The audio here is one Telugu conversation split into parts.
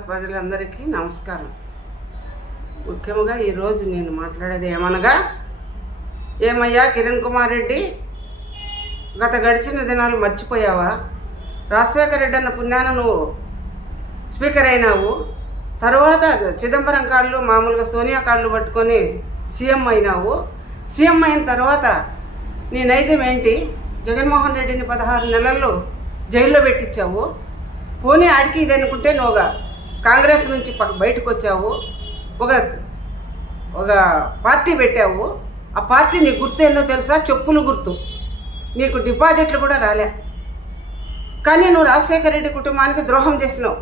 ప్రజలందరికీ నమస్కారం. ముఖ్యంగా ఈరోజు నేను మాట్లాడేది ఏమనగా ఏమయ్యా కిరణ్ కుమార్ రెడ్డి గత గడిచిన దినాలు మర్చిపోయావా? రాజశేఖర రెడ్డి అన్న పుణ్యాన నువ్వు స్పీకర్ అయినావు. తర్వాత చిదంబరం కాళ్ళు మామూలుగా సోనియా కాళ్ళు పట్టుకొని సీఎం అయినావు. సీఎం అయిన తర్వాత నీ నైజం ఏంటి? జగన్మోహన్ రెడ్డిని పదహారు నెలల్లో జైల్లో పెట్టించావు. పోనీ ఆడికి ఇది అనుకుంటే నువ్వుగా కాంగ్రెస్ నుంచి ప- బయటకు వచ్చావు ఒక ఒక పార్టీ పెట్టావు ఆ పార్టీ నీ గుర్తు ఏందో తెలుసా? చెప్పులు గుర్తు. నీకు డిపాజిట్లు కూడా రాలే. కానీ నువ్వు రాజశేఖర రెడ్డి కుటుంబానికి ద్రోహం చేసినావు.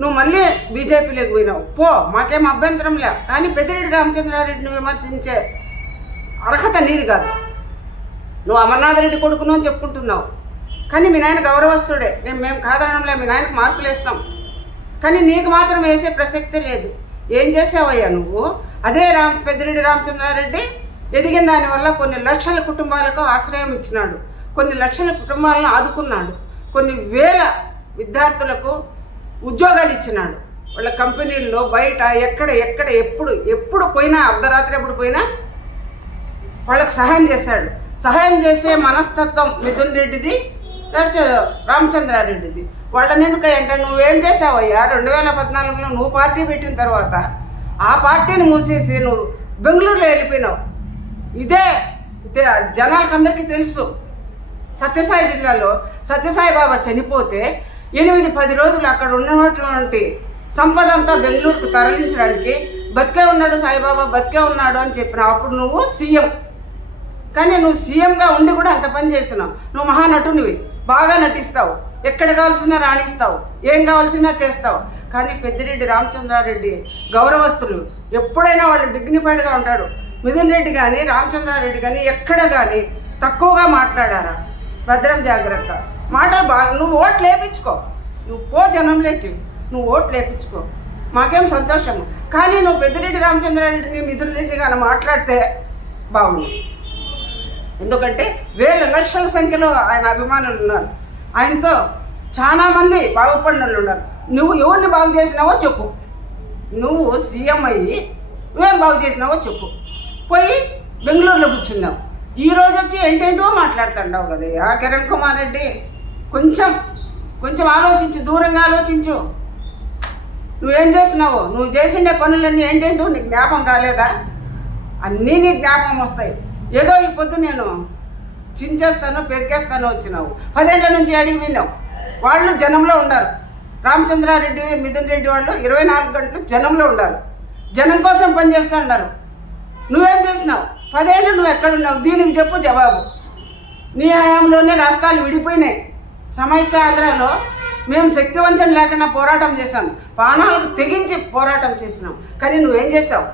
నువ్వు మళ్ళీ బీజేపీలోకి పోయినావు. పో మాకేం అభ్యంతరం లే. కానీ పెద్దిరెడ్డి రామచంద్రారెడ్డిని విమర్శించే అర్హత నీది కాదు. నువ్వు అమర్నాథ్ రెడ్డి కొడుకును అని చెప్పుకుంటున్నావు. కానీ మీ నాయన గౌరవస్తుడే. మేము మేము కాదనంలే మీ నాయనకు మార్కులు వేస్తాం కానీ నీకు మాత్రం వేసే ప్రసక్తి లేదు. ఏం చేసావయ్యా నువ్వు? అదే రామ్ పెద్దిరెడ్డి రామచంద్రారెడ్డి ఎదిగిన దానివల్ల కొన్ని లక్షల కుటుంబాలకు ఆశ్రయం ఇచ్చినాడు. కొన్ని లక్షల కుటుంబాలను ఆదుకున్నాడు. కొన్ని వేల విద్యార్థులకు ఉద్యోగాలు ఇచ్చినాడు. వాళ్ళ కంపెనీల్లో బయట ఎక్కడ ఎక్కడ ఎప్పుడు ఎప్పుడు పోయినా అర్ధరాత్రి ఎప్పుడు పోయినా వాళ్ళకి సహాయం చేశాడు. సహాయం చేసే మనస్తత్వం మిథున్ రెడ్డిది ప్లస్ రామచంద్రారెడ్డిది. వాళ్ళని ఎందుకు అంటే నువ్వేం చేసావయ్యా రెండు వేల పద్నాలుగులో నువ్వు పార్టీ పెట్టిన తర్వాత ఆ పార్టీని మూసేసి నువ్వు బెంగళూరులో వెళ్ళిపోయినావు. ఇదే ఇదే జనాలకు అందరికీ తెలుసు. సత్యసాయి జిల్లాలో సత్యసాయి బాబా చనిపోతే ఎనిమిది పది రోజులు అక్కడ ఉన్నటువంటి సంపద అంతా బెంగళూరుకు తరలించడానికి బతికే ఉన్నాడు సాయిబాబా బతికే ఉన్నాడు అని చెప్పిన అప్పుడు నువ్వు సీఎం. కానీ నువ్వు సీఎంగా ఉండి కూడా అంత పని చేసినావు నువ్వు మహానటునివి బాగా నటిస్తావు. ఎక్కడ కావాల్సినా రాణిస్తావు ఏం కావాల్సినా చేస్తావు. కానీ పెద్దిరెడ్డి రామచంద్రారెడ్డి గౌరవస్తులు ఎప్పుడైనా వాళ్ళు డిగ్నిఫైడ్గా ఉంటాడు. మిథున్ రెడ్డి కానీ రామచంద్రారెడ్డి కానీ ఎక్కడ కానీ తక్కువగా మాట్లాడారా? భద్రం జాగ్రత్త. మాట బాగా నువ్వు ఓట్లు లేపించుకో నువ్వు పో జనంలోకి నువ్వు ఓట్లు లేపించుకో మాకేం సంతోషము. కానీ నువ్వు పెద్దిరెడ్డి రామచంద్రారెడ్డిని మిథున్ రెడ్డి కానీ మాట్లాడితే బాగుంది ఎందుకంటే వేల లక్షల సంఖ్యలో ఆయన అభిమానులు ఉన్నారు. ఆయనతో చాలా మంది బాగుపడిన వాళ్ళు ఉన్నారు. నువ్వు ఎవరిని బాగు చేసినావో చెప్పు. నువ్వు సీఎం అయ్యి నువ్వేం బాగు చేసినావో చెప్పు. పోయి బెంగళూరులో కూర్చున్నావు. ఈ రోజు వచ్చి ఏంటేంటో మాట్లాడుతున్నావు కదా కిరణ్ కుమార్ రెడ్డి. కొంచెం కొంచెం ఆలోచించు దూరంగా ఆలోచించు. నువ్వేం చేసినావు నువ్వు చేసిండే పనులన్నీ ఏంటేంటో నీకు జ్ఞాపకం రాలేదా? అన్నీ నీకు జ్ఞాపకం వస్తాయి. ఏదో ఈ పొద్దు నేను చించేస్తాను పెరికేస్తాను వచ్చినావు. పదేళ్ళ నుంచి అడిగి విన్నావు. వాళ్ళు జనంలో ఉన్నారు రామచంద్రారెడ్డి మిథున్ రెడ్డి వాళ్ళు ఇరవై నాలుగు గంటలు జనంలో ఉన్నారు జనం కోసం పనిచేస్తూ ఉన్నారు. నువ్వేం చేసినావు? పదేళ్ళు నువ్వు ఎక్కడున్నావు? దీనికి చెప్పు జవాబు. నీ హయాంలోనే రాష్ట్రాలు విడిపోయినాయి. సమైక్య ఆంధ్రాలో మేము శక్తివంచన లేకుండా పోరాటం చేశాం. ప్రాణాలకు తెగించి పోరాటం చేసినాం. కానీ నువ్వేం చేసావు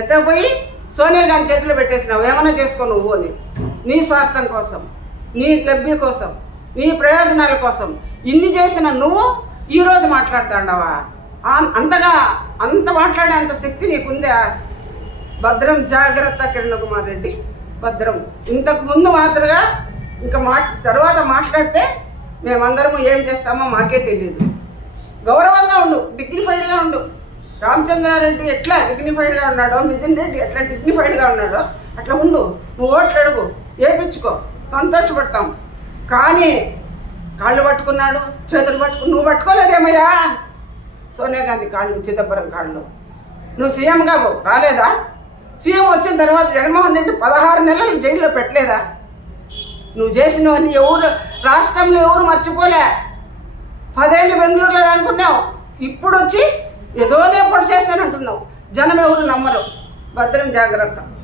ఎత్తకపోయి సోనియా గాంధీ చేతిలో పెట్టేసినావు. ఏమైనా చేసుకో నువ్వు అని. నీ స్వార్థం కోసం నీ లబ్ధి కోసం నీ ప్రయోజనాల కోసం ఇన్ని చేసిన నువ్వు ఈరోజు మాట్లాడుతాండవా? అంతగా అంత మాట్లాడే అంత శక్తి నీకుందా? భద్రం జాగ్రత్త కిరణ్ కుమార్ రెడ్డి భద్రం. ఇంతకు ముందు మాత్రగా ఇంకా మా తర్వాత మాట్లాడితే మేమందరము ఏం చేస్తామో మాకే తెలియదు గౌరవంగా ఉండు డిగ్నిఫైడ్గా ఉండు. రామచంద్రారెడ్డి ఎట్లా డిగ్నిఫైడ్గా ఉన్నాడో మిథున్ రెడ్డి ఎట్లా డిగ్నిఫైడ్గా ఉన్నాడో అట్లా ఉండు. నువ్వు ఓట్లు అడుగు. వేపించుకో సంతోషపడతాం. కానీ కాళ్ళు పట్టుకున్నాడు చేతులు పట్టుకు నువ్వు పట్టుకోలేదేమయ్యా? సోనియా గాంధీ కాళ్ళు చిదంబరం కాళ్ళు. నువ్వు సీఎంగా పో- రాలేదా? సీఎం వచ్చిన తర్వాత జగన్మోహన్ రెడ్డి పదహారు నెలలు జైల్లో పెట్టలేదా? నువ్వు చేసినవన్నీ ఎవరు రాష్ట్రంలో ఎవరు మర్చిపోలే. పదేళ్ళు బెంగళూరులో అనుకున్నావు ఇప్పుడు వచ్చి ఏదో నేను పొడి చేశానంటున్నావు. జనం ఎవరు నమ్మరు. భద్రం జాగ్రత్త.